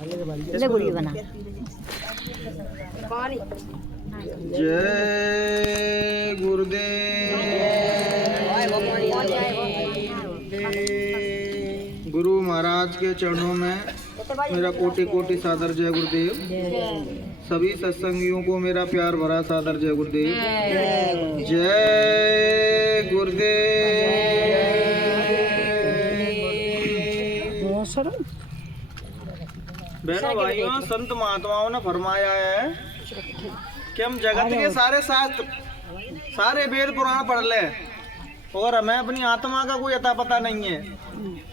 बना। जय गुरुदेव। गुरु महाराज के चरणों में मेरा कोटि कोटि सादर जय गुरुदेव। सभी सत्संगियों को मेरा प्यार भरा सादर जय गुरुदेव। जय गुरुदेव। बहनों भाइयों, संत महात्माओं ने फरमाया है कि हम जगत के सारे शास्त्र, सारे वेद पुराण पढ़ ले और हमें अपनी आत्मा का कोई अता पता नहीं है,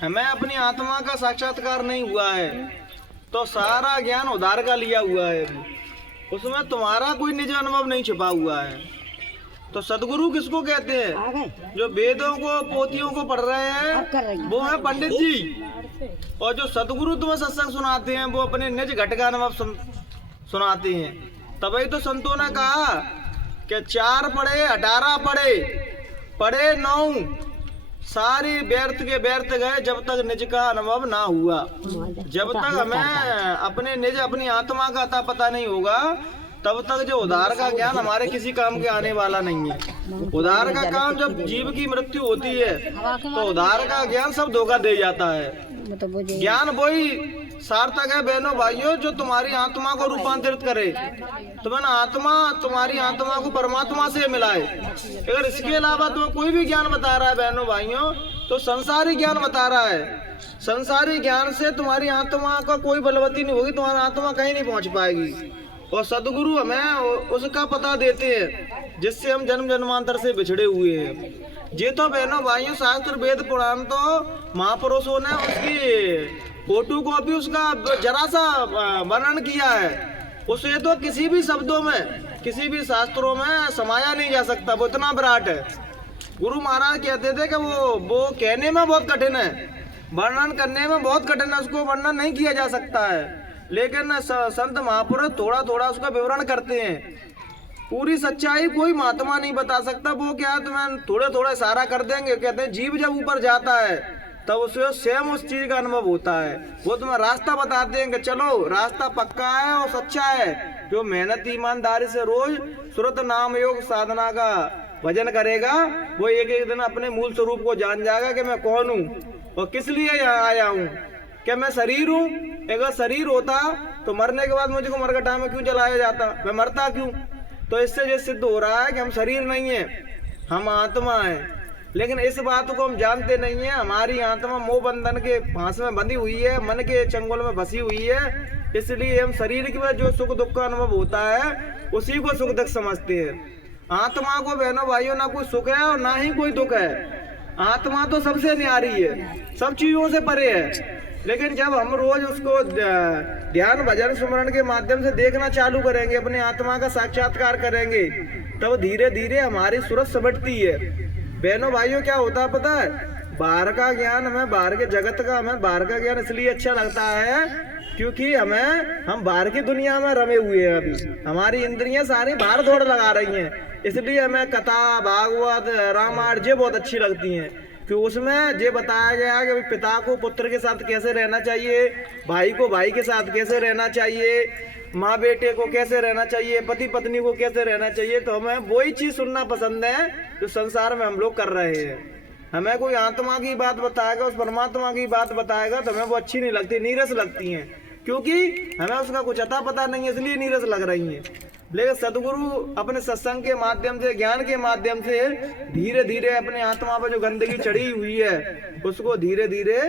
हमें अपनी आत्मा का साक्षात्कार नहीं हुआ है, तो सारा ज्ञान उधार का लिया हुआ है, उसमें तुम्हारा कोई निज अनुभव नहीं छिपा हुआ है। तो सदगुरु किसको कहते हैं? जो वेदों को, पोथियों को पढ़ रहे हैं वो है पंडित जी, और जो सदगुरु तुम्हें सत्संग सुनाते हैं वो अपने निज घट का अनुभव सुनाते हैं। तभी तो संतों ने कहा कि 4 पढ़े 18 पढ़े 9, सारी व्यर्थ के व्यर्थ गए जब तक निज का अनुभव ना हुआ। जब तक हमें अपने निज, अपनी आत्मा का अता पता नहीं होगा, तब तक जो उधार का ज्ञान हमारे किसी काम के आने वाला नहीं है। उधार का काम जब जीव की मृत्यु होती है तो उधार का ज्ञान सब धोखा दे जाता है। ज्ञान वही सार्थक है बहनों भाइयों जो तुम्हारी आत्मा को रूपांतरित करे, तुम्हारी आत्मा को परमात्मा से मिलाए। अगर इसके अलावा तुम्हें कोई भी ज्ञान बता रहा है बहनों भाइयों तो संसारी ज्ञान बता रहा है। संसारी ज्ञान से तुम्हारी आत्मा का कोई बलवती नहीं होगी, तुम्हारी आत्मा कहीं नहीं पहुंच पाएगी। और सदगुरु हमें उसका पता देते हैं जिससे हम जन्म जन्मांतर से बिछड़े हुए हैं। ये तो बहनों भाइयों शास्त्र वेद पुराण तो महापुरुषों ने उसकी फोटो को भी उसका जरा सा वर्णन किया है, उसे तो किसी भी शब्दों में, किसी भी शास्त्रों में समाया नहीं जा सकता, वो इतना विराट है। गुरु महाराज कहते थे कि वो कहने में बहुत कठिन है, वर्णन करने में बहुत कठिन है, उसको वर्णन नहीं किया जा सकता है। लेकिन संत महापुरुष थोड़ा थोड़ा उसका विवरण करते हैं। पूरी सच्चाई कोई महात्मा नहीं बता सकता। वो क्या है, तुम्हें थोड़े थोड़े इशारा कर देंगे। कहते हैं जीव जब ऊपर जाता है तब उसे स्वयं उस चीज का अनुभव होता है। वो तुम्हें रास्ता बता देंगे, चलो रास्ता पक्का है और सच्चा है। जो मेहनत ईमानदारी से रोज सुरत नाम योग साधना का भजन करेगा वो एक एक दिन अपने मूल स्वरूप को जान जाएगा कि मैं कौन हूँ और किस लिए यहाँ आया हूँ। क्या मैं शरीर हूँ? अगर शरीर होता तो मरने के बाद मुझको मरघटा में क्यों जलाया जाता, मैं मरता क्यों? तो इससे ये सिद्ध हो रहा है कि हम शरीर नहीं है, हम आत्मा है। लेकिन इस बात को हम जानते नहीं है। हमारी आत्मा मोह बंधन के फांस में बंधी हुई है, मन के चंगुल में फंसी हुई है। इसलिए हम शरीर के जो सुख दुख का अनुभव होता है उसी को सुख दुख समझते हैं। आत्मा को बहनों भाइयों ना कोई सुख है और ना ही कोई दुख है। आत्मा तो सबसे न्यारी है, सब चीजों से परे है। लेकिन जब हम रोज उसको ध्यान भजन स्मरण के माध्यम से देखना चालू करेंगे, अपने आत्मा का साक्षात्कार करेंगे, तब धीरे धीरे हमारी सूरत समझती है। बहनों भाइयों क्या होता है पता है? बाहर का ज्ञान हमें, बाहर के जगत का हमें बाहर का ज्ञान इसलिए अच्छा लगता है क्योंकि हम बाहर की दुनिया में रमे हुए हैं। अभी हमारी इंद्रियां सारी बाहर दौड़ लगा रही हैं, इसलिए हमें कथा भागवत रामायण ये बहुत अच्छी लगती हैं कि उसमें ये बताया गया कि पिता को पुत्र के साथ कैसे रहना चाहिए, भाई को भाई के साथ कैसे रहना चाहिए, माँ बेटे को कैसे रहना चाहिए, पति पत्नी को कैसे रहना चाहिए। तो हमें वही चीज़ सुनना पसंद है जो संसार में हम लोग कर रहे हैं। हमें कोई आत्मा की बात बताएगा, उस परमात्मा की बात बताएगा तो हमें वो अच्छी नहीं लगती, नीरस लगती हैं, क्योंकि हमें उसका कुछ अता पता नहीं है, इसलिए नीरस लग रही हैं। लेकिन सदगुरु अपने सत्संग के माध्यम से, ज्ञान के माध्यम से धीरे धीरे अपने आत्मा पर जो गंदगी चढ़ी हुई है उसको धीरे धीरे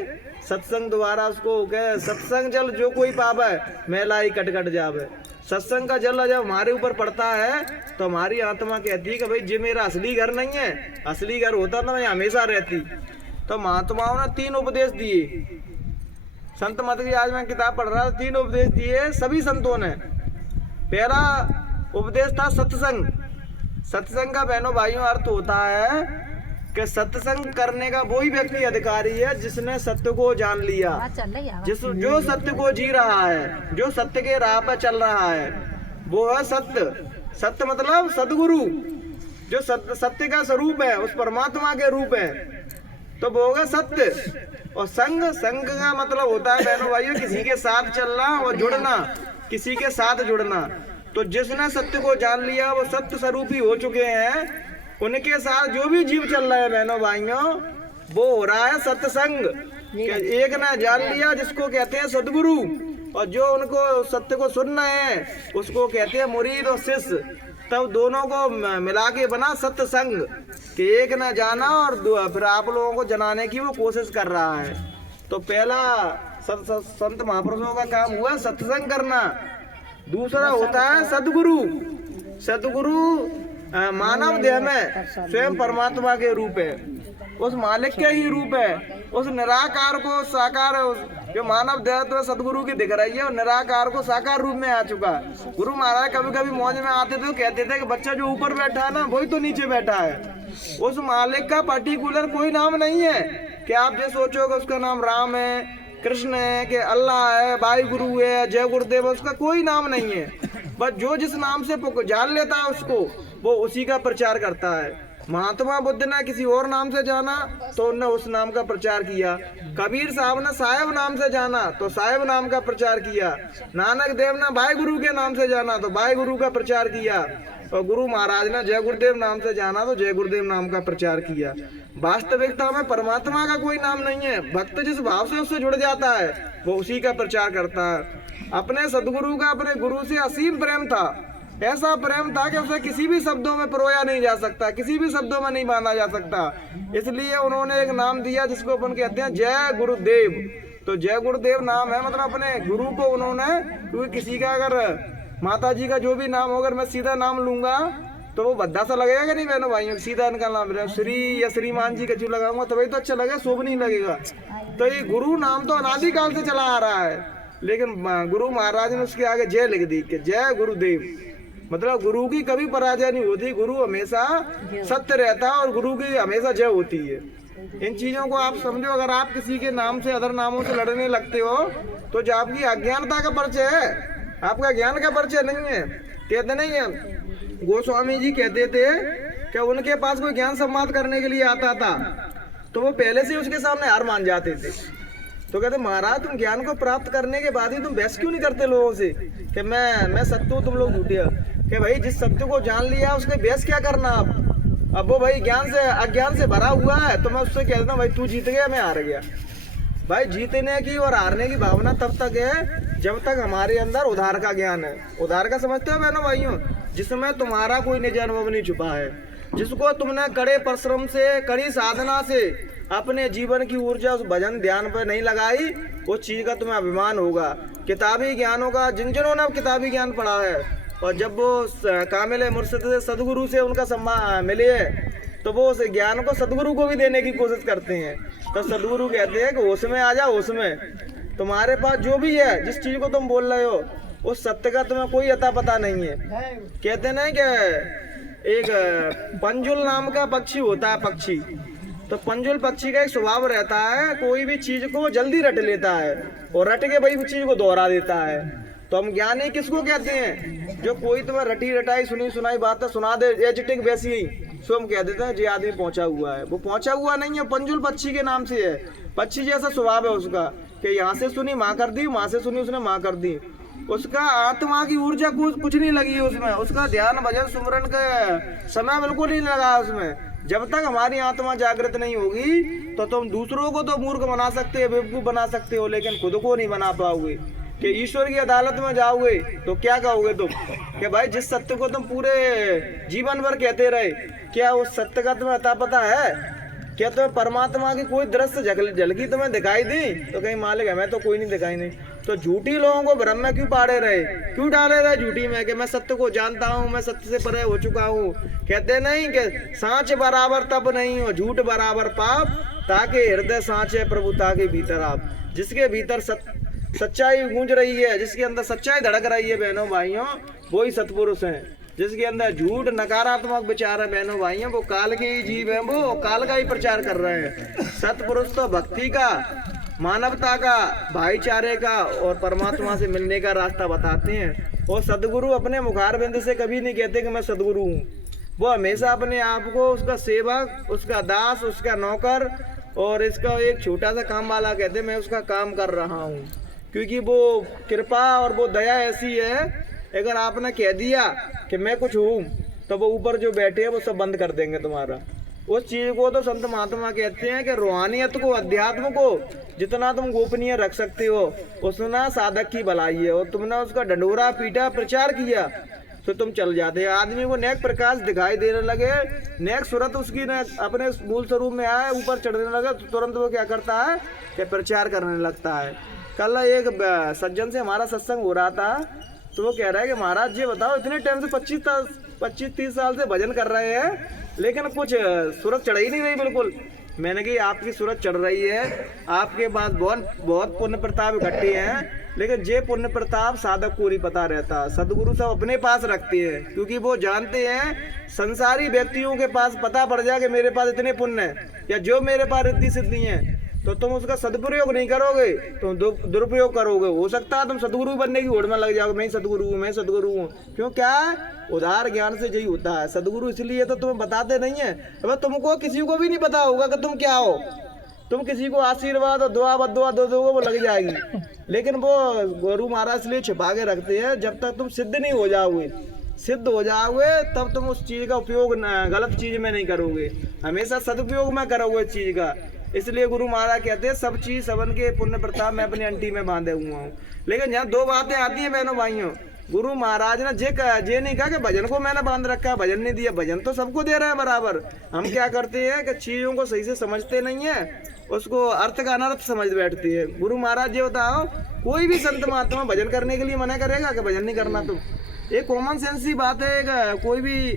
सत्संग द्वारा उसको सत्संग जल जो कोई पावे मैलाई कट कट जावे। सत्संग का जल जब हमारे ऊपर पड़ता है तो हमारी आत्मा कहती है कि भाई ये मेरा असली घर नहीं है, असली घर होता तो मैं हमेशा रहती। तो महात्माओं ने 3 उपदेश दिए। संत मत की आज मैं किताब पढ़ रहा था, 3 उपदेश दिए सभी संतों ने। पहला उपदेश था सत्संग। सत्संग का बहनों भाइयों अर्थ होता है कि सत्संग करने का वही व्यक्ति अधिकारी है जिसने सत्य को जान लिया, जो सत्य को जी रहा है, जो सत्य के राह पर चल रहा है, वो है सत्य। सत्य मतलब सदगुरु, जो सत्य का स्वरूप है, उस परमात्मा के रूप है। तो वो होगा सत्य। और संग, संग का मतलब होता है बहनों भाइयों किसी के साथ चलना और जुड़ना, किसी के साथ जुड़ना। तो जिसने सत्य को जान लिया वो सत्य स्वरूपी हो चुके हैं, उनके साथ जो भी जीव चल रहा है बहनों भाइयों वो हो रहा है सत्संग। एक ने जान लिया जिसको कहते हैं सदगुरु, और जो उनको सत्य को सुनना है उसको कहते हैं मुरीद और शिष्य। तब दोनों को मिला के बना सत्संग, कि एक ने जाना और फिर आप लोगों को जनाने की वो कोशिश कर रहा है। तो पहला संत महापुरुषों का काम हुआ सत्संग करना। दूसरा होता है सदगुरु। सदगुरु मानव देह में स्वयं परमात्मा के रूप है, उस मालिक के ही रूप है, उस निराकार को साकार, जो मानव देह तो सदगुरु की दिख रही है और निराकार को साकार रूप में आ चुका। गुरु महाराज कभी कभी मौज में आते थे तो कहते थे कि बच्चा जो ऊपर बैठा है ना वही तो नीचे बैठा है। उस मालिक का पर्टिकुलर कोई नाम नहीं है कि आप जो सोचोगे उसका नाम राम है, कृष्ण है, कि अल्लाह है, भाई गुरु है, जय गुरुदेव है, उसका कोई नाम नहीं है। बस जो जिस नाम से जान लेता है उसको वो उसी का प्रचार करता है। महात्मा बुद्ध ने किसी और नाम से जाना तो उनने उस नाम का प्रचार किया। कबीर साहब ने साहेब नाम से जाना तो साहेब नाम का प्रचार किया। नानक देव ने भाई गुरु के नाम से जाना तो भाई गुरु का प्रचार किया। और गुरु महाराज ने जय गुरुदेव नाम से जाना तो जय गुरुदेव नाम का प्रचार किया। वास्तविकता में परमात्मा का कोई नाम नहीं है। भक्त जिस भाव से उससे जुड़ जाता है वो उसी का प्रचार करता है। अपने सदगुरु का अपने गुरु से असीम प्रेम था। ऐसा प्रेम था कि उसे किसी भी शब्दों में परोया नहीं जा सकता, किसी भी शब्दों में नहीं बांधा जा सकता। इसलिए उन्होंने एक नाम दिया जिसको अपन कहते हैं जय गुरुदेव। तो जय गुरुदेव नाम है मतलब अपने गुरु को उन्होंने, क्योंकि किसी का अगर माता जी का जो भी नाम हो, अगर मैं सीधा नाम लूंगा तो वो भद्दा सा लगेगा कि नहीं बहनों भाइयों। सीधा इनका नाम श्री या श्रीमान जी का जो लगाऊंगा तो वही तो अच्छा लगेगा, शोभ नहीं लगेगा। तो ये गुरु नाम तो अनादिकाल से चला आ रहा है, लेकिन गुरु महाराज ने उसके आगे जय लिख दी कि जय गुरुदेव। मतलब गुरु की कभी पराजय नहीं होती, गुरु हमेशा सत्य रहता है और गुरु की हमेशा जय होती है। इन चीजों को आप समझो। अगर आप किसी के नाम से अदर नामों से लड़ने लगते हो तो जो आपकी अज्ञानता का परिचय है, आपका ज्ञान का परिचय नहीं है। कहते नहीं है, गोस्वामी जी कहते थे कि उनके पास कोई ज्ञान संवाद करने के लिए आता था तो वो पहले से उसके सामने हार मान जाते थे। तो कहते महाराज तुम ज्ञान को प्राप्त करने के बाद ही तुम बहस क्यों नहीं करते लोगों से कि मैं सत्य हूँ तुम लोग झूठे हो। कि भाई जिस सत्य को जान लिया उसके बहस क्या करना। अब वो भाई ज्ञान से अज्ञान से भरा हुआ है तो मैं उससे कह देता हूँ भाई तू जीत गया मैं हार गया। भाई जीतने की और हारने की भावना तब तक है जब तक हमारे अंदर उधार का ज्ञान है। उधार का समझते हो बहनों भाइयों, जिसमें तुम्हारा कोई निज अनुभव नहीं छुपा है, जिसको तुमने कड़े परिश्रम से, कड़ी साधना से अपने जीवन की ऊर्जा उस भजन ध्यान पर नहीं लगाई, उस चीज का तुम्हें अभिमान होगा। किताबी ज्ञानों का जिन्होंने अब किताबी ज्ञान पढ़ा है और जब वो कामिल मुर्शिद से सदगुरु से उनका सम्मान मिले तो वो उस ज्ञान को सदगुरु को भी देने की कोशिश करते हैं। तो सदगुरु कहते हैं कि होश में आ जाओ, होश में तुम्हारे पास जो भी है, जिस चीज को तुम बोल रहे हो उस सत्य का तुम्हें कोई अता पता नहीं है। कहते नहीं कि एक पंजुल नाम का पक्षी होता है, पक्षी। तो पंजुल पक्षी का एक स्वभाव रहता है, कोई भी चीज को जल्दी रट लेता है और रट के वही चीज को दोहरा देता है। तो हम ज्ञानी किसको कहते हैं? जो कोई तुम्हें रटी रटाई सुनी सुनाई बात सुना दे एजिटिक वैसी ही, सो हम कह देते हैं जी आदमी पहुंचा हुआ है। वो पहुंचा हुआ नहीं है, पंजुल पक्षी के नाम से है। पक्षी जैसा स्वभाव है उसका कि यहाँ से सुनी माँ कर दी, वहां से सुनी उसने माँ कर दी। उसका आत्मा की ऊर्जा कुछ नहीं लगी है उसमें, उसका ध्यान भजन सुमरन का समय बिल्कुल नहीं लगा उसमें। जब तक हमारी आत्मा जागृत नहीं होगी तो तुम दूसरों को तो मूर्ख बना सकते हो, बेवकूफ बना सकते हो, लेकिन खुद को नहीं बना पाओगे। कि ईश्वर की अदालत में जाओगे तो क्या कहोगे तुम कि भाई जिस सत्य को तुम पूरे जीवन भर कहते रहे, क्या उस सत्य का तुम्हें अता पता है? क्या तुम्हें परमात्मा की कोई दृश्य झलकी तुम्हें दिखाई दी? तो कहीं मालिक हमें तो कोई नहीं दिखाई नहीं। तो झूठी लोगों को भ्रम में क्यों पाड़े रहे, क्यों डाले रहे झूठी में कि मैं सत्य को जानता हूँ, मैं सत्य से परे हो चुका हूँ। कहते नहीं कि सांच बराबर तप नहीं हो, झूठ बराबर पाप, ताकि हृदय सांचे प्रभु ताके भीतर आप। जिसके भीतर सच्चाई गूंज रही है, जिसके अंदर सच्चाई धड़क रही है बहनों भाइयों, वही सत्पुरुष हैं। जिसके अंदर झूठ नकारात्मक विचार है बहनों भाइयों, वो काल के ही जीव हैं, वो काल का ही प्रचार कर रहे हैं। सत्पुरुष तो भक्ति का, मानवता का, भाईचारे का और परमात्मा से मिलने का रास्ता बताते हैं। और सदगुरु अपने मुखारबिंद से कभी नहीं कहते कि मैं सदगुरु हूँ। वो हमेशा अपने आप को उसका सेवक, उसका दास, उसका नौकर और इसका एक छोटा सा काम वाला कहते मैं उसका काम कर रहा हूँ, क्योंकि वो कृपा और वो दया ऐसी है, अगर आपने कह दिया कि मैं कुछ हूँ तो वो ऊपर जो बैठे हैं वो सब बंद कर देंगे तुम्हारा। उस चीज़ को तो संत महात्मा कहते हैं कि रूहानियत को, अध्यात्म को जितना तुम गोपनीय रख सकते हो उतना साधक की भलाई है। और तुमने उसका ढंढोरा पीटा, प्रचार किया तो तुम चल जाते हैं। आदमी को नेक प्रकाश दिखाई देने लगे, नेक सूरत उसकी ने अपने मूल स्वरूप में आए, ऊपर चढ़ने लगे तो तुरंत वो क्या करता है कि प्रचार करने लगता है। कल एक सज्जन से हमारा सत्संग हो रहा था तो वो कह रहा है कि महाराज जी बताओ, इतने टाइम से 25-30 साल से भजन कर रहे हैं लेकिन कुछ सूरत चढ़ ही नहीं रही बिल्कुल। मैंने कही आपकी सूरत चढ़ रही है, आपके पास बहुत पुण्य प्रताप इकट्ठे हैं, लेकिन जे पुण्य प्रताप साधक को नहीं पता रहता। सदगुरु सब अपने पास रखते हैं, क्योंकि वो जानते हैं संसारी व्यक्तियों के पास पता पड़ जाए कि मेरे पास इतने पुण्य है या जो मेरे पास इतनी सिद्धि है, तो तुम उसका सदुपयोग नहीं करोगे, तुम दुरुपयोग करोगे। हो सकता है तुम सदगुरु बनने की होड़ में लग जाओगे, मैं सदगुरु हूँ, मैं सदगुरु हूँ। क्यों, क्या उदार ज्ञान से यही होता है। सदगुरु इसलिए तो तुम्हें बताते नहीं है, अब तुमको किसी को भी नहीं पता होगा कि तुम क्या हो। तुम किसी को आशीर्वाद और दुआ बदुआ दो दोगे वो लग जाएगी, लेकिन वो गुरु महाराज इसलिए छिपा के रखते हैं जब तक तुम सिद्ध नहीं हो जाओगे। सिद्ध हो जाओगे तब तुम उस चीज़ का उपयोग गलत चीज़ में नहीं करोगे, हमेशा सदुपयोग में करोगे इस चीज़ का। इसलिए गुरु महाराज कहते हैं सब चीज़ सबन के पुण्य प्रताप मैं अपनी अंटी में बांधे हुआ हूँ। लेकिन यहाँ दो बातें आती हैं बहनों भाइयों। गुरु महाराज ने जे नहीं कहा कि भजन को मैंने बांध रखा, भजन नहीं दिया, भजन तो सबको दे रहे हैं बराबर। हम क्या करते हैं कि चीज़ों को सही से समझते नहीं है, उसको अर्थ का अनर्थ समझ बैठती है। गुरु महाराज ये बताओ, कोई भी संत महात्मा भजन करने के लिए मना करेगा कि भजन नहीं करना। तुम एक कॉमन सेंस ही बात है, कोई भी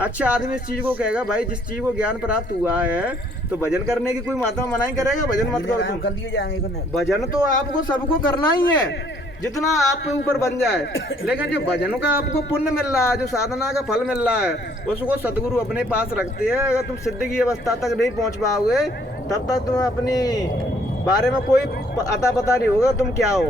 अच्छा आदमी इस चीज़ को कहेगा भाई जिस चीज़ को ज्ञान प्राप्त हुआ है तो भजन करने की कोई महात्मा मना ही करेगा भजन मत करो तुम। भजन तो आपको सबको करना ही है जितना आपके ऊपर बन जाए, लेकिन जो भजन का आपको पुण्य मिल रहा है, जो साधना का फल मिल रहा है, उसको सदगुरु अपने पास रखते हैं। अगर तुम सिद्ध की अवस्था तक नहीं पहुंच पाओगे तब तक तुम्हें अपनी बारे में कोई अता पता नहीं होगा तुम क्या हो।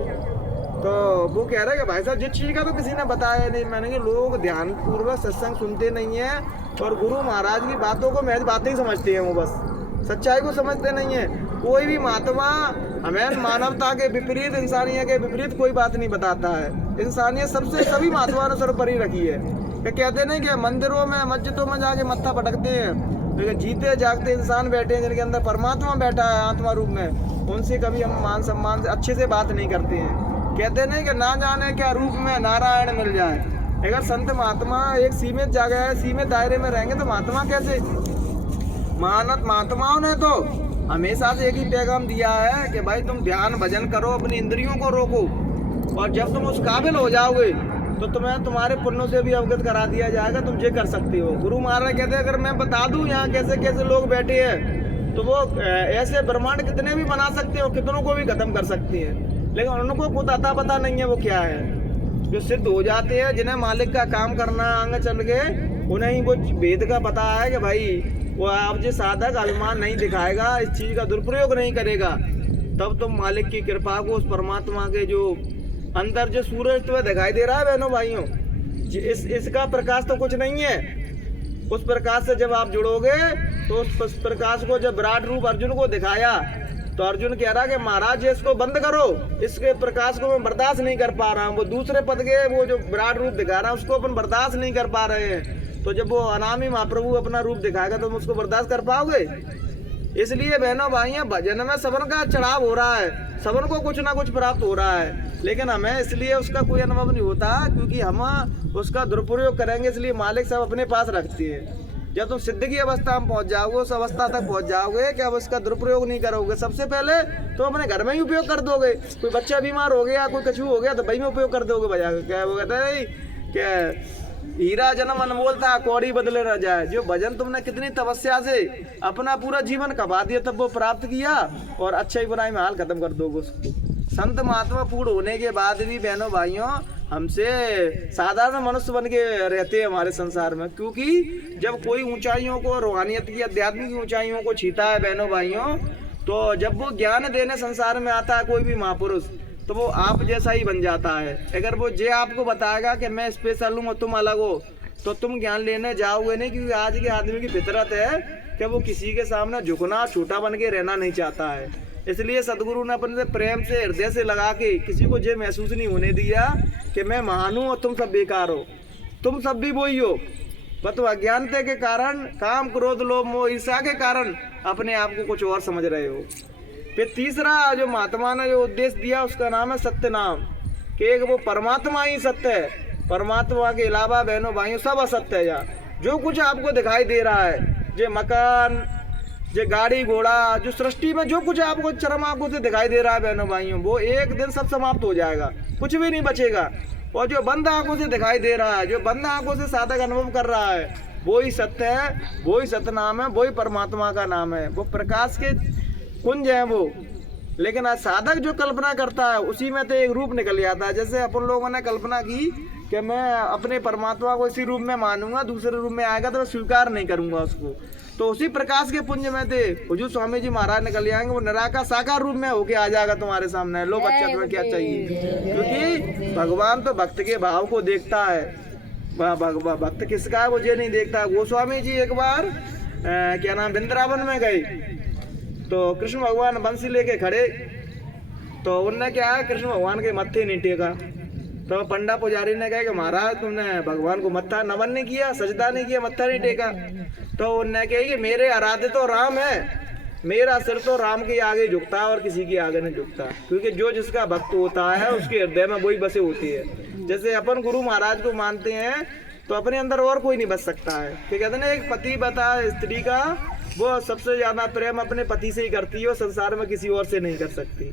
तो वो कह रहे हैं कि भाई साहब जिस चीज़ का तो किसी ने बताया नहीं। मैंने कि लोग ध्यान पूर्वक सत्संग सुनते नहीं है और गुरु महाराज की बातों को महज बातें ही समझते हैं, वो बस सच्चाई को समझते नहीं है। कोई भी महात्मा हमें मानवता के विपरीत, इंसानियत के विपरीत कोई बात नहीं बताता है। इंसानियत सबसे सभी महात्मा ने सर्वोपरि रखी है। ये कहते नहीं कि मंदिरों में मस्जिदों में जाके मत्था पटकते हैं, लेकिन जीते जागते इंसान बैठे हैं जिनके अंदर परमात्मा बैठा है आत्मा रूप में, उनसे कभी हम मान सम्मान से अच्छे से बात नहीं करते हैं। कहते नहीं कि ना जाने क्या रूप में नारायण मिल जाए। अगर संत महात्मा एक सीमित जगह है, सीमित दायरे में रहेंगे तो महात्मा कैसे। महात्माओं ने तो हमेशा से एक ही पैगाम दिया है कि भाई तुम ध्यान भजन करो, अपनी इंद्रियों को रोको, और जब तुम उस काबिल हो जाओगे तो तुम्हें तुम्हारे पुण्यों से भी अवगत करा दिया जाएगा, तुम ये कर सकते हो। गुरु महाराज कहते हैं अगर मैं बता दूं यहाँ कैसे कैसे लोग बैठे हैं तो वो ऐसे ब्रह्मांड कितने भी बना सकते हो, कितनों को भी खत्म कर सकते हैं, लेकिन उनको खुद अता पता नहीं है वो क्या है। जो सिद्ध हो जाते हैं, जिन्हें मालिक का काम करना आगे चल के, उन्हें ही वो वेद का पता है कि भाई वो आप जो साधक अभिमान नहीं दिखाएगा, इस चीज़ का दुरुपयोग नहीं करेगा, तब तुम मालिक की कृपा को, उस परमात्मा के जो अंदर जो सूरज तुम्हें दिखाई दे रहा है बहनों भाइयों, इसका प्रकाश तो कुछ नहीं है। उस प्रकाश से जब आप जुड़ोगे तो उस प्रकाश को जब विराट रूप अर्जुन को दिखाया तो अर्जुन कह रहा कि महाराज इसको बंद करो, इसके प्रकाश को मैं बर्दाश्त नहीं कर पा रहा हूँ। वो दूसरे पद के वो जो विराट रूप दिखा रहा है उसको अपन बर्दाश्त नहीं कर पा रहे हैं। तो जब वो अनामी महाप्रभु अपना रूप दिखाएगा तो तुम उसको बर्दाश्त कर पाओगे। इसलिए बहनों भाइयों, भजन में सबन का चढ़ाव हो रहा है, सबन को कुछ ना कुछ प्राप्त हो रहा है, लेकिन हमें इसलिए उसका कोई अनुभव नहीं होता क्योंकि हम उसका दुरुपयोग करेंगे। इसलिए मालिक सब अपने पास रखते हैं। जब तुम सिद्ध की अवस्था में पहुंच जाओगे, उस अवस्था तक पहुंच जाओगे कि अब उसका दुरुपयोग नहीं करोगे। सबसे पहले तो अपने घर में ही उपयोग कर दोगे। कोई बच्चा बीमार हो गया, कोई कछू हो गया तो वही में उपयोग कर दोगे बजा के। क्या वो कहते हैं कि हीरा जन्म अनमोल था, कौड़ी बदले न जाए। जो भजन तुमने कितनी तपस्या से अपना पूरा जीवन कमा दिया तब वो प्राप्त किया, और अच्छाई बुराई में हाल खत्म कर दोगे उसको। संत महात्मा पूर्ण होने के बाद भी बहनों भाइयों हमसे साधारण मनुष्य बन के रहते हैं हमारे संसार में, क्योंकि जब कोई ऊंचाइयों को, रूहानियत की, आध्यात्मिक ऊंचाइयों को छीता है बहनों भाइयों, तो जब वो ज्ञान देने संसार में आता है कोई भी महापुरुष, तो वो आप जैसा ही बन जाता है। अगर वो जे आपको बताएगा कि मैं स्पेशल हूँ और तुम अलग हो, तो तुम ज्ञान लेने जाओगे नहीं, क्योंकि आज के आदमी की फितरत है कि कि वो किसी के सामने झुकना, छोटा बन के रहना नहीं चाहता है। इसलिए सदगुरु ने अपने प्रेम से, हृदय से लगा के किसी को ये महसूस नहीं होने दिया कि मैं महान हूँ और तुम सब बेकार हो, तुम सब भी वही हो। बस अज्ञानता के कारण, काम, क्रोध, लोभ, मोह, ईर्ष्या के कारण अपने आप को कुछ और समझ रहे हो। फिर तीसरा जो महात्मा ने जो उद्देश्य दिया उसका नाम है सत्य नाम, कि एक वो परमात्मा ही सत्य है, परमात्मा के अलावा बहनों भाइयों सब असत्य है। यहाँ जो कुछ आपको दिखाई दे रहा है, जो मकान, जो गाड़ी घोड़ा, जो सृष्टि में जो कुछ आपको चरम आंखों से दिखाई दे रहा है बहनों भाइयों, वो एक दिन सब समाप्त हो जाएगा, कुछ भी नहीं बचेगा। और जो बंद आंखों से दिखाई दे रहा है, जो बंद आंखों से साधक अनुभव कर रहा है, वो ही सत्य है, वो ही सत्य नाम है, वो ही परमात्मा का नाम है, वो प्रकाश के कुंज है वो। लेकिन आज साधक जो कल्पना करता है उसी में तो एक रूप निकल जाता है। जैसे अपन लोगों ने कल्पना की कि मैं अपने परमात्मा को इसी रूप में मानूंगा, दूसरे रूप में आएगा तो मैं स्वीकार नहीं करूंगा उसको, तो उसी प्रकाश के पुंज में थे हुजूर स्वामी जी महाराज निकल जाएंगे, वो निराकार साकार रूप में होके आ जाएगा तुम्हारे सामने। लो बच्चा तुम्हें क्या चाहिए, क्योंकि भगवान तो भक्त के भाव को देखता है, भक्त किसका है वो ये नहीं देखता। गोस्वामी जी एक बार क्या नाम वृंदावन में गए, तो कृष्ण भगवान बंसी लेके खड़े, तो उनने क्या है कृष्ण भगवान के मत्थे नहीं टेका। तो पंडा पुजारी ने कहा कि महाराज तुमने भगवान को मत्था नमन नहीं किया, सजदा नहीं किया, मत्था नहीं टेका। तो उनने कहा कि मेरे आराध्य तो राम है, मेरा सिर तो राम के आगे झुकता है और किसी के आगे नहीं झुकता, क्योंकि जो जिसका भक्त होता है उसके हृदय में वही बसे होती है। जैसे अपन गुरु महाराज को मानते हैं तो अपने अंदर और कोई नहीं बच सकता है। कि कहते हैं एक पति बता स्त्री का वो सबसे ज्यादा प्रेम अपने पति से ही करती है, वो संसार में किसी और से नहीं कर सकती।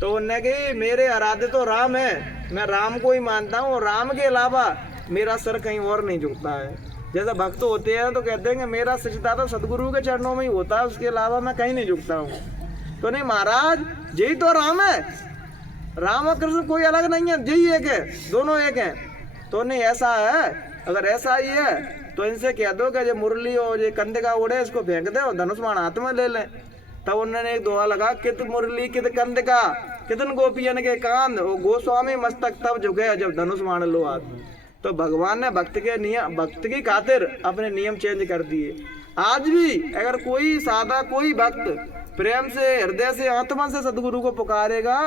तो उन्होंने कही मेरे आराध्य तो राम है, मैं राम को ही मानता हूँ और राम के अलावा मेरा सर कहीं और नहीं झुकता है। जैसे भक्त होते हैं तो कहते हैं कि मेरा सजदा तो सदगुरु के चरणों में ही होता है, उसके अलावा मैं कहीं नहीं झुकता हूँ। तो नहीं महाराज यही तो राम है, राम और कृष्ण कोई अलग नहीं है, यही एक है, दोनों एक हैं। तो नहीं ऐसा है, अगर ऐसा ही है तो इनसे कह दो कि जो मुरली और ये कंदिका उड़े इसको फेंक दे और धनुष बाण हाथ में ले लें। तब उन्होंने एक दोहा लगा, कित मुरली कित कंदिका कितन गोपियन के कान, वो गोस्वामी मस्तक तब झुके जब धनुष बाण लो हाथ। तो भगवान ने भक्त के नियम, भक्त की खातिर अपने नियम चेंज कर दिए। आज भी अगर कोई सादा कोई भक्त प्रेम से, हृदय से, आत्मा से सदगुरु को पुकारेगा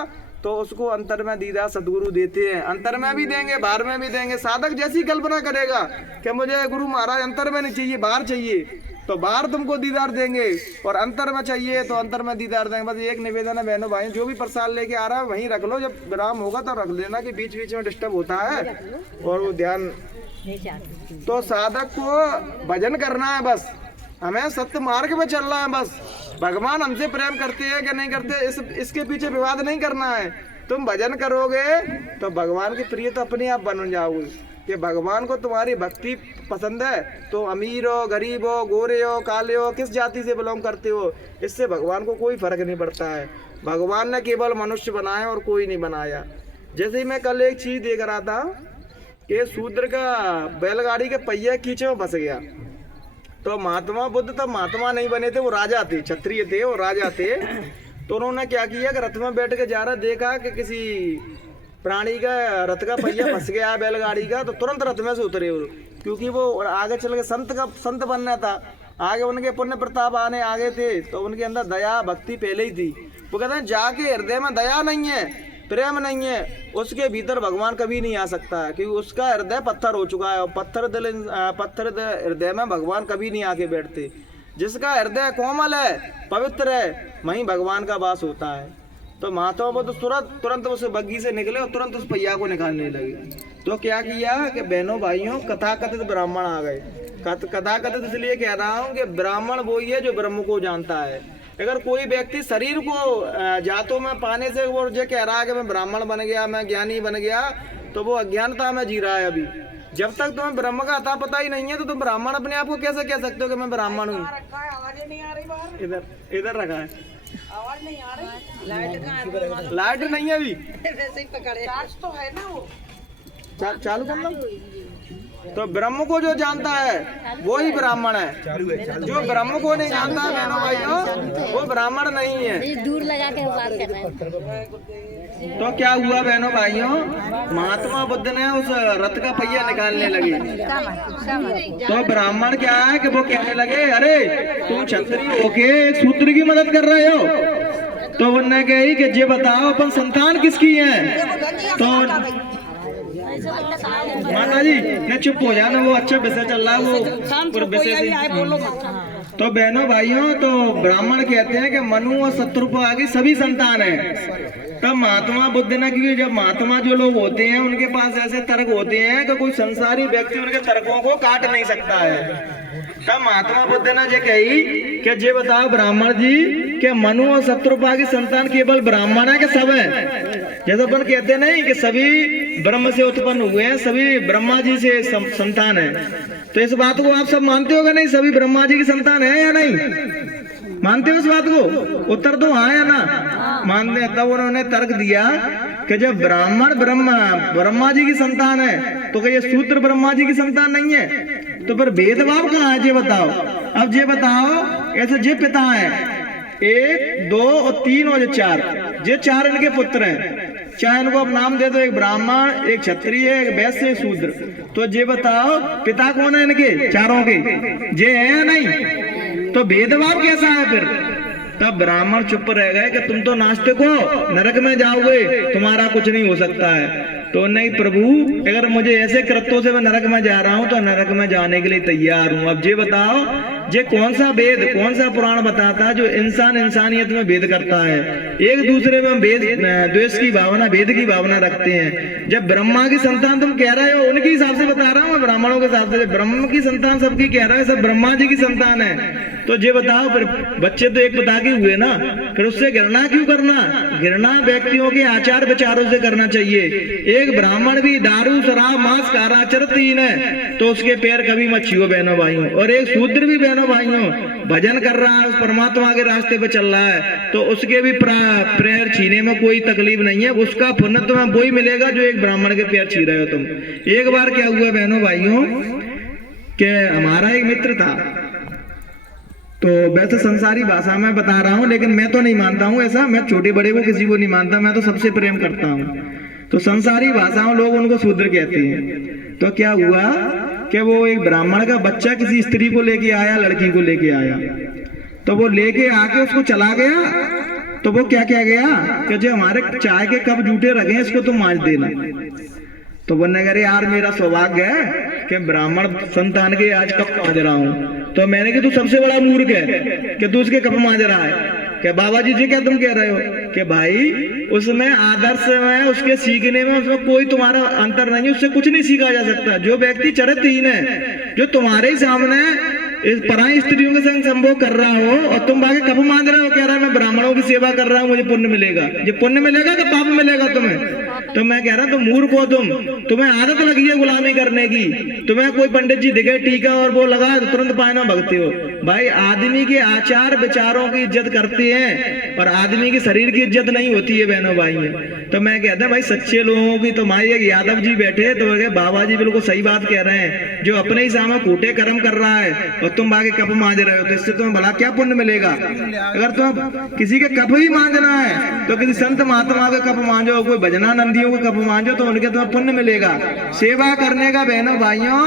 तो उसको अंतर में दीदार सदगुरु देते हैं, अंतर में भी देंगे, बाहर में भी देंगे। साधक जैसी कल्पना करेगा कि मुझे गुरु महाराज अंतर में नहीं चाहिए, बाहर चाहिए, तो बाहर तुमको दीदार देंगे, और अंतर में चाहिए तो अंतर में दीदार देंगे। बस एक निवेदन है बहनों भाई, जो भी प्रसाद लेके आ रहा है वहीं रख लो, जब विराम होगा तो रख देना, कि बीच बीच में डिस्टर्ब होता है और वो ध्यान। तो साधक को भजन करना है, बस हमें सत्य मार्ग में चलना है। बस भगवान हमसे प्रेम करते हैं कि नहीं करते इसके पीछे विवाद नहीं करना है। तुम भजन करोगे तो भगवान के प्रिय तो अपने आप बन जाओगे, कि भगवान को तुम्हारी भक्ति पसंद है, तो अमीर हो, गरीब हो, गोरे हो, काले हो, किस जाति से बिलोंग करते हो, इससे भगवान को कोई फर्क नहीं पड़ता है। भगवान ने केवल मनुष्य बनाया और कोई नहीं बनाया। जैसे ही मैं कल एक चीज देख रहा था कि शूद्र का बैलगाड़ी के पहिए कीचड़ में फंस गया, तो महात्मा बुद्ध तब महात्मा नहीं बने थे, वो राजा थे, क्षत्रिय थे, वो राजा थे। तो उन्होंने क्या किया कि रथ में बैठ के जा रहा, देखा कि किसी प्राणी का रथ का पहिया फंस गया बैलगाड़ी का, तो तुरंत रथ में से उतरे वो, क्योंकि वो आगे चल के संत बनना था, आगे उनके पुण्य प्रताप आने आगे थे, तो उनके अंदर दया भक्ति पहले ही थी। वो कहते हैं जाके हृदय में दया नहीं है, प्रेम नहीं है, उसके भीतर भगवान कभी नहीं आ सकता है, क्योंकि उसका हृदय पत्थर हो चुका है, और पत्थर हृदय में भगवान कभी नहीं आके बैठते। जिसका हृदय कोमल है, पवित्र है, वहीं भगवान का वास होता है। तो महात्मा बुद्ध तुरंत उस बग्गी से निकले और तुरंत उस पहिया को निकालने लगे। तो क्या किया कि बहनों भाइयों कथाकथित ब्राह्मण आ गए। कथाकथित इसलिए कह रहा हूँ कि ब्राह्मण वो ही है जो ब्रह्म को जानता है। अगर कोई व्यक्ति शरीर को जातों में पाने से वो जो कह रहा है कि मैं ब्राह्मण बन गया, मैं ज्ञानी बन गया, तो वो अज्ञानता में जी रहा है अभी। जब तक तुम्हें ब्रह्म का अता पता ही नहीं है तो तुम ब्राह्मण अपने आप को कैसे कह सकते हो कि मैं ब्राह्मण हूँ। इधर रखा है, आवाज नहीं आ रही, लाइट नहीं है अभी, वैसे ही पकड़े तो है ना वो, चालू कर लो। तो ब्रह्म को जो जानता है वो ही ब्राह्मण है, जो ब्रह्म को नहीं जानता बहनों भाइयों वो ब्राह्मण नहीं है। दूर लगा के बात कर रहे हैं। तो क्या हुआ बहनों भाइयों, महात्मा बुद्ध ने उस रथ का पहिया निकालने लगे। तो ब्राह्मण क्या है कि वो कहने लगे, अरे तुम क्षत्रिय होके एक शूद्र की मदद कर रहे हो। तो उन्होंने कही कि ये बताओ अपन संतान किसकी है। तो माता जी ने चुप हो जाना, वो अच्छा विषय चल रहा है, वो विषय से। तो बहनों भाइयों, तो ब्राह्मण कहते हैं कि मनु और शत्रुपा की सभी संतान है। तब महात्मा बुद्ध ने, क्योंकि जब महात्मा जो लोग होते हैं उनके पास ऐसे तर्क होते हैं कि कोई संसारी व्यक्ति उनके तर्कों को काट नहीं सकता है। तब महात्मा बुद्ध ने ये कही कि ये बताओ ब्राह्मण जी कि मनु और शत्रुपा की संतान केवल ब्राह्मण है कि सब है। जैसे अपन कहते नहीं कि सभी ब्रह्म से उत्पन्न हुए हैं, सभी ब्रह्मा जी से संतान है। तो इस बात को आप सब मानते हो कि नहीं, सभी ब्रह्मा जी की संतान है या नहीं? मानते हो इस बात को? उत्तर तो हाँ या ना मानते हैं। तब उन्होंने तर्क दिया कि जब ब्राह्मण ब्रह्मा जी की संतान है तो क्या ये शूद्र ब्रह्मा जी की संतान नहीं है? तो फिर भेदभाव कहाँ है ये बताओ। अब ये बताओ, ऐसे जे पिता है 1, 2 और 3 और 4, ये 4 इनके पुत्र हैं। चाहे इनको अब नाम दे दो, एक ब्राह्मण, एक क्षत्रिय, एक वैश्य, एक शूद्र। तो ये बताओ पिता कौन है इनके चारों के? ये है या नहीं? तो भेदभाव कैसा है फिर? तब ब्राह्मण चुप रह गए कि तुम तो नास्तिक हो, नरक में जाओगे, तुम्हारा कुछ नहीं हो सकता है। तो नहीं प्रभु, अगर मुझे ऐसे कृत्यों से मैं नरक में जा रहा हूँ तो नरक में जाने के लिए तैयार हूँ। अब ये बताओ, ये कौन सा वेद, कौन सा पुराण बताता है जो इंसान इंसानियत में भेद करता है, एक दूसरे में भेद, द्वेष की भावना, भेद की भावना रखते हैं। जब ब्रह्मा की संतान तुम कह रहे हो, उनके हिसाब से बता रहा हूँ, ब्राह्मणों के हिसाब से ब्रह्म की संतान सबकी कह रहा है, सब ब्रह्मा जी की संतान है। तो ये बताओ फिर बच्चे तो एक पिता के हुए ना, फिर उससे घृणा क्यों करना? घृणा व्यक्तियों के आचार विचारों से करना चाहिए। एक ब्राह्मण भी दारू शराब मांस काराचरहीन है तो उसके पैर कभी मत छुओ बहनों भाइयों। और एक शूद्र भी बहनों भाइयों भजन कर रहा है, उस परमात्मा के रास्ते पे चल रहा है, तो उसके भी पैर छीने में कोई तकलीफ नहीं है, उसका पुण्य तुम्हें वही मिलेगा जो एक ब्राह्मण के पैर छी रहे हो तुम। एक बार क्या हुआ बहनों भाइयों कि हमारा एक मित्र था, तो वैसे संसारी भाषा में बता रहा हूँ, लेकिन मैं तो नहीं मानता हूँ ऐसा, मैं छोटे बड़े को किसी को नहीं मानता, मैं तो सबसे प्रेम करता हूँ। तो संसारी भाषाओं लोग उनको शूद्र कहते हैं। तो क्या हुआ कि वो एक ब्राह्मण का बच्चा किसी स्त्री को लेके आया, लड़की को लेके आया, तो वो लेके आके उसको चला गया। तो वो क्या कह गया कि जो हमारे चाय के कप जूठे रखे हैं इसको तुम मांज देना। तो बोलने करे यार मेरा सौभाग्य है कि ब्राह्मण संतान के आज कप मांज रहा हूँ। तो मैंने कि तू सबसे बड़ा मूर्ख है कि तू उसके कप मांज रहा है। कि बाबा जी क्या तुम कह रहे हो कि भाई उसमें आदर्श में, उसके सीखने में, उसमें कोई तुम्हारा अंतर नहीं है, उससे कुछ नहीं सीखा जा सकता। जो व्यक्ति चरित्रहीन है, जो तुम्हारे ही सामने इस पराई स्त्रियों के संग संभोग कर रहा हो और तुम बाकी कप मांज रहे हो, कह रहा है मैं ब्राह्मणों की सेवा कर रहा हूँ, मुझे पुण्य मिलेगा। ये पुण्य मिलेगा कि पाप मिलेगा तुम्हें? तो मैं कह रहा तुम मूर्ख हो, तुम्हें आदत लगी है गुलामी करने की। तुम्हें कोई पंडित जी दिखे टीका और वो लगा तो तुरंत पायना भगते हो। भाई आदमी के आचार विचारों की इज्जत करते हैं और आदमी के शरीर की इज्जत नहीं होती है बहनों भाई। तो मैं कहता भाई सच्चे लोगों की, तो माई एक यादव जी बैठे तो बाबा जी बिल्कुल सही बात कह रहे हैं, जो अपने ही सामने कूटे कर्म कर रहा है और तुम बाकी कप मांज रहे हो, तो इससे तुम्हें भला क्या पुण्य मिलेगा? अगर तुम किसी के कप ही मांजना है तो किसी संत महात्मा के कप मांजो, कोई भजनानंदियों के कप मांजो, तो उनके तुम्हें पुण्य मिलेगा। सेवा करने का बहनों भाइयों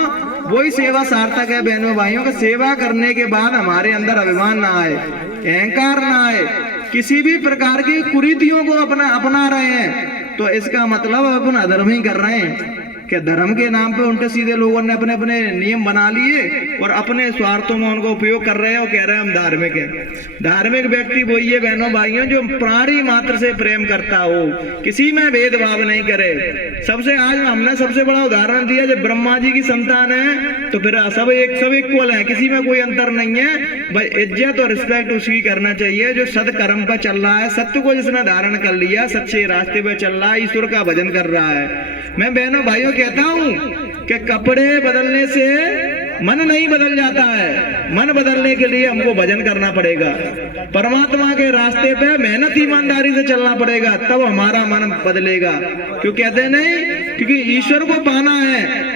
वही सेवा सार्थक है बहनों भाइयों का। सेवा करने के बाद हमारे अंदर अभिमान ना आए, अहंकार ना आए, किसी भी प्रकार की कुरीतियों को अपना रहे हैं तो इसका मतलब अपन अधर्म ही कर रहे हैं। कि धर्म के नाम पे उल्टे सीधे लोगों ने अपने अपने नियम बना लिए और अपने स्वार्थों में उनको उपयोग कर रहे हैं और कह रहे हैं हम धार्मिक हैं। धार्मिक व्यक्ति वही है बहनों भाइयों जो प्राणी मात्र से प्रेम करता हो, किसी में भेदभाव नहीं करे। सबसे आज हमने सबसे बड़ा उदाहरण दिया, जब ब्रह्मा जी की संतान है तो फिर सब इक्वल है, किसी में कोई अंतर नहीं है। भाई इज्जत और रिस्पेक्ट उसकी करना चाहिए जो सदकर्म पर चल रहा है, सत्य को जिसने धारण कर लिया, सच्चे रास्ते पे चल रहा है, ईश्वर का भजन कर रहा है। मैं बहनों भाइयों कहता हूं कि कपड़े बदलने से मन नहीं बदल जाता है, मन बदलने के लिए हमको भजन करना पड़ेगा, परमात्मा के रास्ते पे मेहनत ईमानदारी से चलना पड़ेगा, तब हमारा मन बदलेगा। क्यों कहते नहीं? क्योंकि ईश्वर को पाना है।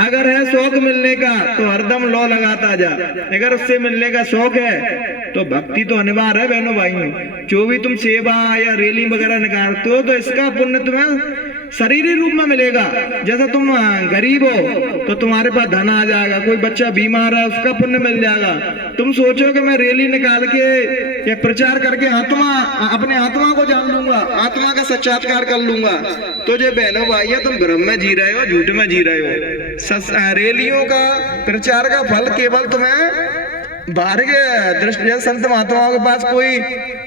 अगर है शौक मिलने का तो हरदम लौ लगाता जा, अगर उससे मिलने का शौक है तो भक्ति तो अनिवार्य है बहनों भाइयों। जो भी तुम सेवा या रैली वगैरह निकालते हो तो इसका पुण्य तुम्हें शरीरी रूप में मिलेगा। जैसे तुम गरीब हो तो तुम्हारे पास धन आ जाएगा, कोई बच्चा बीमार है उसका पुण्य मिल जाएगा। तुम सोचो कि मैं रैली निकाल के या प्रचार करके अपने आत्मा को जान लूंगा, आत्मा का साक्षात्कार कर लूंगा, तो जो बहनों भाइयों तुम भ्रम में जी रहे हो, झूठ में जी रहे हो। रैलियों का प्रचार का फल केवल तुम्हें बाहर के दृष्टि संत महात्माओं के पास कोई,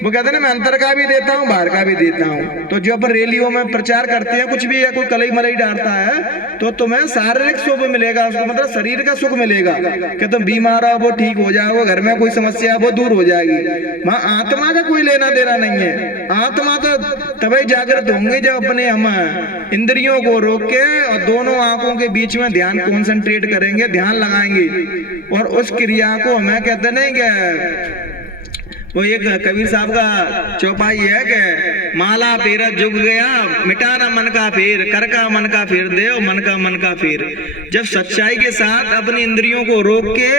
वो कहते हैं ना मैं अंतर का भी देता हूँ बाहर का भी देता हूँ। तो जो अपन रैलियों में प्रचार करते हैं कुछ भी या कोई कलई मलई डालता है तो तुम्हें शारीरिक सुख मिलेगा, उसको मतलब शरीर का सुख मिलेगा कि तुम बीमार हो वो ठीक हो जाओ, घर में कोई समस्या है वो दूर हो जाएगी। वहाँ आत्मा का कोई लेना देना नहीं है। आत्मा तो तभी जागृत होंगे जब अपने हम इंद्रियों को रोक के और दोनों आंखों के बीच में ध्यान कॉन्सेंट्रेट करेंगे, ध्यान लगाएंगे और उस क्रिया को हमें कहते नहीं कि वो एक कबीर साहब का चौपाई है कि माला फेरा जुग गया मिटाना मन का फेर, कर का मन का फेर दे मन का फेर। जब सच्चाई के साथ अपनी इंद्रियों को रोक के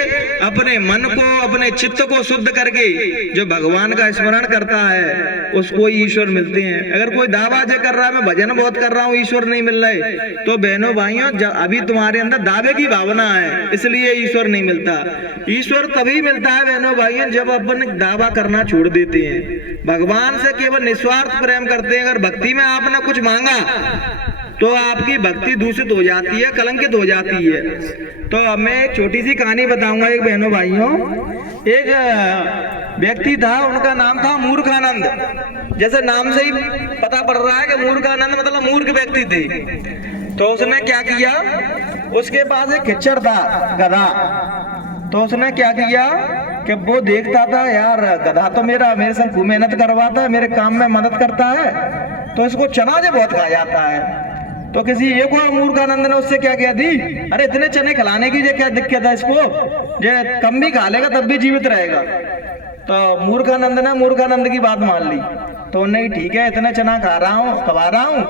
अपने मन को अपने चित्त को शुद्ध करके जो भगवान का स्मरण करता है उसको ईश्वर मिलते हैं। अगर कोई दावा जो कर रहा है मैं भजन बहुत कर रहा हूँ ईश्वर नहीं मिल रहे, तो बहनों भाइयों अभी तुम्हारे अंदर दावे की भावना है इसलिए ईश्वर नहीं मिलता। ईश्वर तभी मिलता है बहनों भाइयों जब अपन दावा करना छोड़ देते हैं, भगवान से केवल निस्वार्थ प्रेम करते हैं। अगर भक्ति में आपने कुछ मांगा तो आपकी भक्ति दूषित हो जाती है, कलंकित हो जाती है। तो अब मैं एक छोटी सी कहानी बताऊंगा। एक बहनों भाइयों एक व्यक्ति था, उनका नाम था मूर्खानंद। जैसे नाम से ही पता पड़ रहा है कि मूर्खानंद मतलब मूर्ख व्यक्ति थे। तो उसने क्या किया, उसके पास एक खच्चर था गधा। तो उसने क्या किया कि वो देखता था यार गधा तो मेरे संग खूब मेहनत करवाता है, मेरे काम में मदद करता है, तो इसको चना जो बहुत खा जाता है। तो किसी एक और मूर्खानंद ने उससे क्या कह दी, अरे इतने चने खिलाने की क्या दिक्कत है इसको, जो कम भी खा लेगा तब भी जीवित रहेगा। तो मूर्खानंद ने मूर्खानंद की बात मान ली। तो उन्हें ठीक है इतने चना खवा रहा हूँ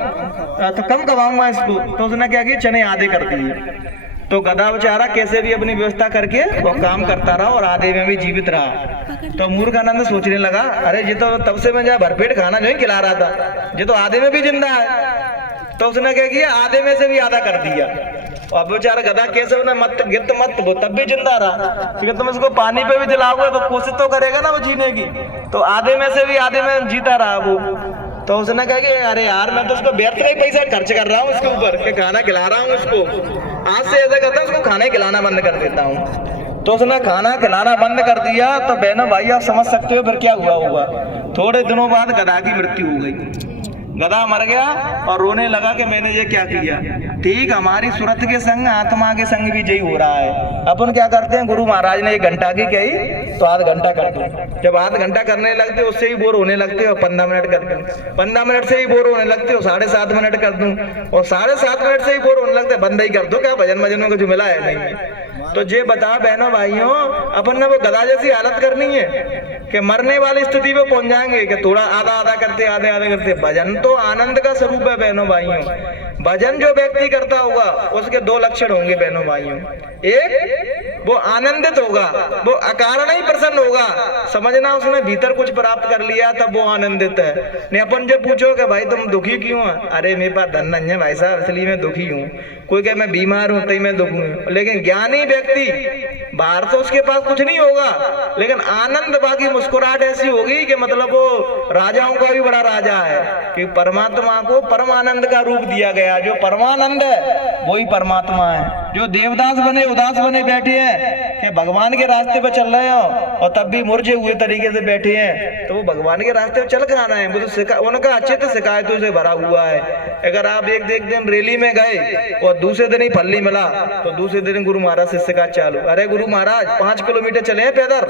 तो कम खवाऊंगा इसको। तो उसने क्या किया, चने आधे कर दिए। तो गधा बेचारा कैसे भी अपनी व्यवस्था करके वो काम करता रहा और आधे में भी जीवित रहा। तो मूर्खानंद सोचने लगा, अरे ये तो तब से मैं जहाँ भरपेट खाना जो ही खिला रहा था, ये तो आधे में भी जिंदा है। तो उसने क्या किया, आधे में से भी आधा कर दिया। और बेचारा गधा कैसे मत वो तब भी जिंदा रहा, क्योंकि तुम इसको पानी पे भी दिलाओगे तो कोशिश तो करेगा ना वो जीने की। तो आधे में से भी आधे में जीता रहा वो। तो उसने कहा कि अरे यार मैं तो उसको व्यर्थ का ही पैसा खर्च कर रहा हूँ इसके ऊपर कि खाना खिला रहा हूँ उसको, आज से ऐसा करता हूँ उसको खाना खिलाना बंद कर देता हूँ। तो उसने खाना खिलाना बंद कर दिया। तो बहनों भाई आप समझ सकते हो फिर क्या हुआ होगा। थोड़े दिनों बाद गधा की मृत्यु हो गई। गधा मर गया और रोने लगा कि मैंने ये क्या किया। ठीक हमारी सूरत के संग आत्मा के संग भी यही हो रहा है। अपन क्या करते हैं, गुरु महाराज ने 1 घंटा की कही तो आध घंटा कर दो। जब आध घंटा करने लगते उससे ही बोर होने लगते हो 15 मिनट कर दूं, 15 मिनट से ही बोर होने लगते हो 7.5 मिनट कर दूं, और 7.5 मिनट से ही बोर होने लगते बंद ही कर दो, क्या भजन भजनों का जुमला है नहीं। तो ये बता बहनों भाइयों अपन ने वो गधा जैसी हालत करनी है कि मरने वाली स्थिति पे पहुंच जाएंगे कि थोड़ा आधा आधा करते आधे आधे करते। भजन तो आनंद का स्वरूप है बहनों भाइयों। भजन जो व्यक्ति करता होगा उसके 2 लक्षण होंगे बहनों भाइयों। एक, वो आनंदित होगा, वो अकारण ही प्रसन्न होगा, समझना उसने भीतर कुछ प्राप्त कर लिया तब वो आनंदित है। नहीं अपन जो पूछो कि भाई तुम दुखी क्यों है, अरे मेरे पास धन नहीं है भाई साहब इसलिए मैं दुखी हूँ। कोई कहे मैं बीमार हूं तभी मैं दुखी हूँ। लेकिन ज्ञानी व्यक्ति बाहर तो उसके पास कुछ नहीं होगा लेकिन आनंद, बाकी मुस्कुराहट ऐसी होगी कि मतलब वो राजाओं का भी बड़ा राजा है कि परमात्मा को परम आनंद का रूप दिया गया। जो परमानंद है वही परमात्मा है। जो देवदास बने उदास बने बैठे हैं कि भगवान के रास्ते पे चल रहे हो और तब भी मुरझे हुए तरीके से बैठे हैं, तो वो भगवान के रास्ते पे चल कर आना है। वो तो उनका अच्छे से शिकायतों से भरा हुआ है। अगर आप एक दिन रैली में गए और दूसरे दिन ही फल्ली मिला तो दूसरे दिन गुरु महाराज से शिकायत चालू, अरे गुरु महाराज 5 किलोमीटर चले हैं पैदल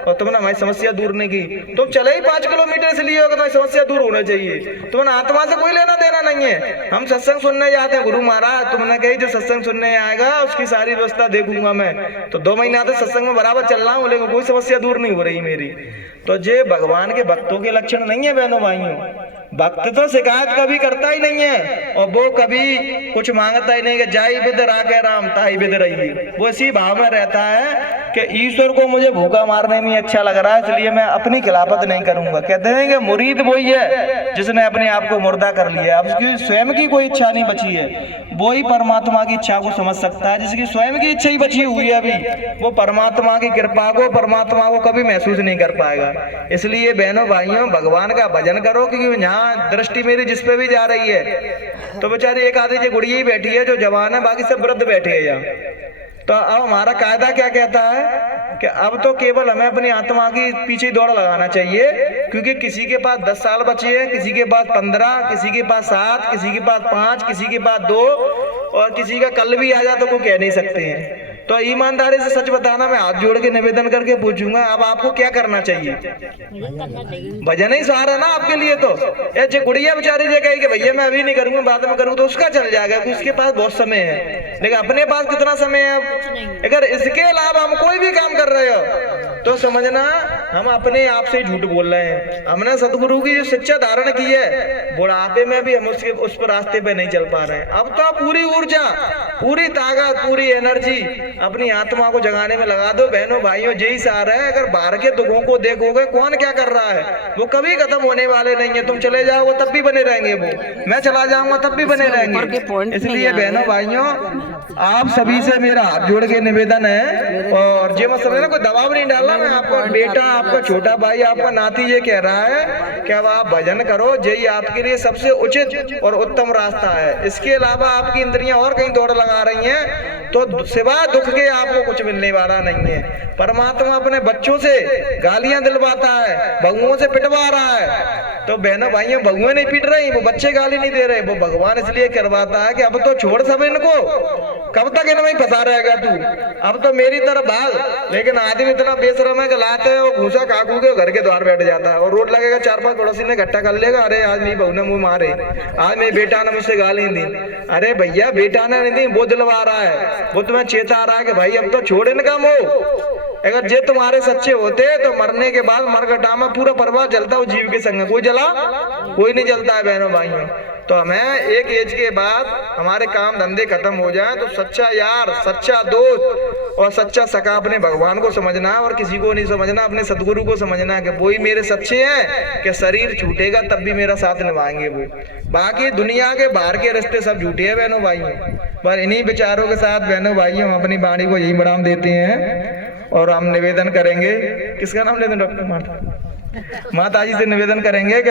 और तुमने हमारी समस्या दूर नहीं की। तुम चले ही 5 किलोमीटर इसलिए हो कि तुम्हारी समस्या दूर होना चाहिए, तुम्हें आत्मा से कोई लेना देना नहीं है। हम सत्संग सुनने जाते हैं, गुरु महाराज तुमने कही जो सत्संग सुनने आएगा उसकी सारी व्यवस्था देखूंगा मैं, तो 2 महीना तो सत्संग में बराबर चल रहा हूँ लेकिन कोई समस्या दूर नहीं हो रही मेरी। तो ये भगवान के भक्तों के लक्षण नहीं है बहनों भाइयों। भक्त तो शिकायत कभी करता ही नहीं है और वो कभी कुछ मांगता ही नहीं कि जाई बिद राखे राम ताई बिद रही, वो इसी भाव में रहता है कि ईश्वर को मुझे भूखा मारने में अच्छा लग रहा है, इसलिए मैं अपनी खिलाफत नहीं करूंगा। कहते हैं कि मुरीद वही है जिसने अपने आप को मुर्दा कर लिया, अब उसकी स्वयं की कोई इच्छा नहीं बची है। वो ही परमात्मा की इच्छा को समझ सकता है। जिसकी स्वयं की इच्छा ही बची हुई है अभी, वो परमात्मा की कृपा को, परमात्मा को कभी महसूस नहीं कर पाएगा। इसलिए बहनों भाइयों, भगवान का भजन करो, क्योंकि यहाँ दृष्टि मेरी जिस पे भी जा रही है, तो बेचारी एक आधी जो गुड़िया ही बैठी है जो जवान है, बाकी सब वृद्ध बैठे हैं यहाँ। तो अब हमारा कायदा क्या कहता है कि अब तो केवल हमें अपनी आत्मा की पीछे दौड़ लगाना चाहिए, क्योंकि किसी के पास 10 साल बचे हैं, किसी के पास 15, किसी के पास 7, किसी के पास 5, किसी के पास 2, और किसी का कल भी आ जाए तो वो कह नहीं सकते हैं। तो ईमानदारी से सच बताना, मैं हाथ जोड़ के निवेदन करके पूछूंगा, अब आपको क्या करना चाहिए? भजन ही सहारा ना आपके लिए। तो ये जो गुड़िया बेचारी जो कही कि भैया मैं अभी नहीं करूंगा, बाद में करूंगा, तो उसका चल जाएगा, उसके पास बहुत समय है। लेकिन अपने पास कितना समय है अब? अगर इसके अलावा हम कोई भी काम कर रहे हो तो समझना हम अपने आप से झूठ बोल रहे हैं। हमने सतगुरु की जो शिक्षा धारण की है, बुढ़ापे में भी हम उस पर रास्ते पे नहीं चल पा रहे हैं। अब तो पूरी ऊर्जा, पूरी ताकत, पूरी एनर्जी अपनी आत्मा को जगाने में लगा दो। बहनों भाइयों, यही सहारा है। अगर बाहर के दुखों को देखोगे कौन क्या कर रहा है, वो कभी खत्म होने वाले नहीं है। तुम चले जाओगे तब भी बने रहेंगे, वो मैं चला जाऊंगा तब भी बने रहेंगे। इसलिए बहनों भाइयों, आप सभी से मेरा हाथ जोड़ के निवेदन है, और ये मत समझना कोई दबाव नहीं डालना। मैं आपका बेटा, आपका छोटा भाई, आपका नाती ये कह रहा है कि अब आप भजन करो, यही आपके लिए सबसे उचित और उत्तम रास्ता है। इसके अलावा आपकी इंद्रियां और कहीं दौड़ लगा रही हैं तो सिवाय दुख के आपको कुछ मिलने वाला नहीं है। परमात्मा अपने बच्चों से गालियां दिलवाता है, बहुओं से पिटवा रहा है। तो बहनों भाइयों, बहुएं नहीं पीट रही, वो बच्चे गाली नहीं दे रहे, वो भगवान इसलिए करवाता है कि अब तो छोड़ सब इनको, कब तक इनमें ही फंसा रहेगा तू, अब तो मेरी तरफ भाग। लेकिन आदमी इतना बेशरम है कि लाते है, वो घूसा काकू के घर के द्वार बैठ जाता है, और रोड लगेगा 4-5 पड़ोसी ने इकट्ठा कर लेगा, अरे आज मेरी बहू ने मुंह मारे, आज मेरे बेटा ने मुझसे गाली दी। अरे भैया, बेटा ने नहीं दी, वो दिलवा रहा है, वो तुम्हें चेता रहा है कि भाई अब तो छोड़ इनका मोह। अगर जे तुम्हारे सच्चे होते तो मरने के बाद मरघटा में पूरा परिवार जलता, वो जीव के संग कोई जला, कोई नहीं जलता है बहनों भाइयों। तो हमें एक एज के बाद हमारे काम धंधे खत्म हो जाएं तो सच्चा यार, सच्चा दोस्त और सच्चा सखा अपने भगवान को समझना है, और किसी को नहीं समझना, अपने सदगुरु को समझना है कि वही मेरे सच्चे हैं, कि शरीर छूटेगा तब भी मेरा साथ निभाएंगे वो। बाकी दुनिया के बाहर के रिश्ते सब झूठे हैं बहनों भाइयों। पर इन्हीं विचारों के साथ बहनों भाइयों हम अपनी वाणी को यही विराम देते हैं, और हम निवेदन करेंगे, किसका नाम लेते हैं? डॉक्टर माता जी से निवेदन करेंगे कि